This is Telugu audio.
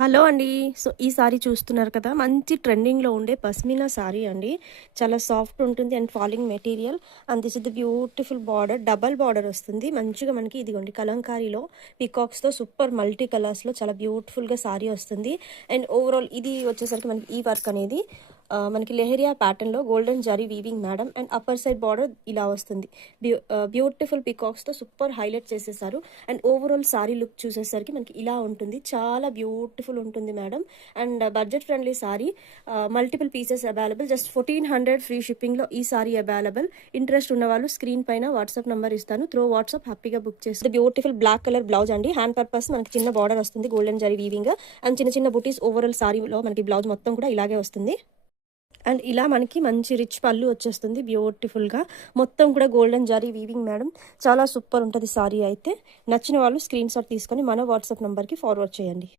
హలో అండి. సో, ఈ సారీ చూస్తున్నారు కదా! మంచి ట్రెండింగ్‌లో ఉండే పష్మినా సారీ అండి. చాలా సాఫ్ట్ ఉంటుంది and falling material and this is the beautiful border. Double border వస్తుంది. మంచిగా మనకి ఇదిగోండి కలంకారీలో పీకాక్స్‌తో సూపర్ మల్టీ కలర్స్‌లో చాలా బ్యూటిఫుల్‌గా సారీ వస్తుంది. అండ్ ఓవరాల్ ఇది వచ్చేసరికి మనకి ఈ వర్క్ అనేది మనకి లెహరియా ప్యాటర్న్‌లో golden zari weaving madam and upper side border ఇలా వస్తుంది. బ్యూటిఫుల్ పీకాక్స్‌తో సూపర్ హైలైట్ చేసేసారు. అండ్ ఓవరాల్ సారీ లుక్ చూసేసరికి మనకి ఇలా ఉంటుంది. చాలా బ్యూటిఫుల్ ఉంటుంది madam. And budget friendly sari. Multiple pieces available. Just 1400 free షిప్పింగ్లో ఈ సారీ అవైలబుల్. ఇంట్రెస్ట్ ఉన్న వాళ్ళు స్క్రీన్ పైన వాట్సాప్ నెంబర్ ఇస్తాను. త్రూ వాట్సాప్ హ్యాపీగా బుక్ చేస్తుంది. బ్యూటిఫుల్ బ్లాక్ కలర్ బ్లౌజ్ అండి. హ్యాండ్ పర్పస్ మనకి చిన్న బార్డర్ వస్తుంది గోల్డెన్ జరీ వీవింగ్ అండ్ చిన్న చిన్న బుటీస్. ఓవరాల్ సారీలో మనకి బ్లౌజ్ మొత్తం కూడా ఇలాగే వస్తుంది. అండ్ ఇలా మనకి మంచి రిచ్ పళ్ళు వచ్చేస్తుంది బ్యూటిఫుల్గా. మొత్తం కూడా గోల్డెన్ జరీ వీవింగ్ మేడం. చాలా సూపర్ ఉంటుంది సారీ అయితే. నచ్చిన వాళ్ళు స్క్రీన్ షాట్ తీసుకొని మన వాట్సాప్ నెంబర్కి ఫార్వర్డ్ చేయండి.